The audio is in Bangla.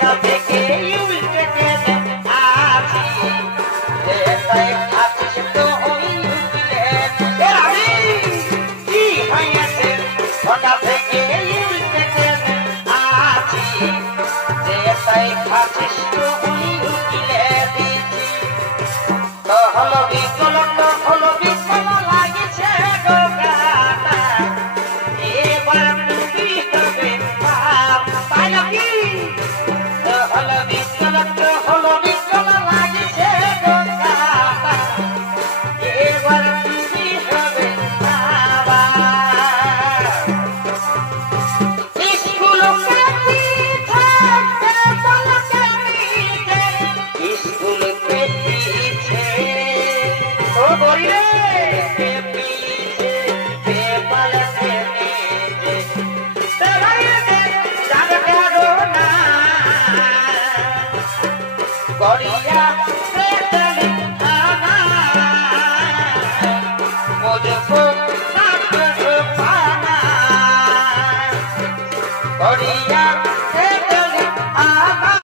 সকাল থেকে উল্টে গেলে আছি তাই আছিস তো ওই উঠলে আমি কি হয়েছে সকাল থেকে উল্টে গেলে আছি তাই আছিস তো ওই উঠলে দিচ্ছি তো হলো বিকল লাগিছে গো গানা এবার তুমি হবে পাই নাকি হলো বিকল লাগিছে গো গানা এবার তুমি হবে বাবা স্কুল স্কুল बोले के पीछे पेपल के नीचे तेरे में जान करो ना गोरिया से चले आना मुझको साथ पाना गोरिया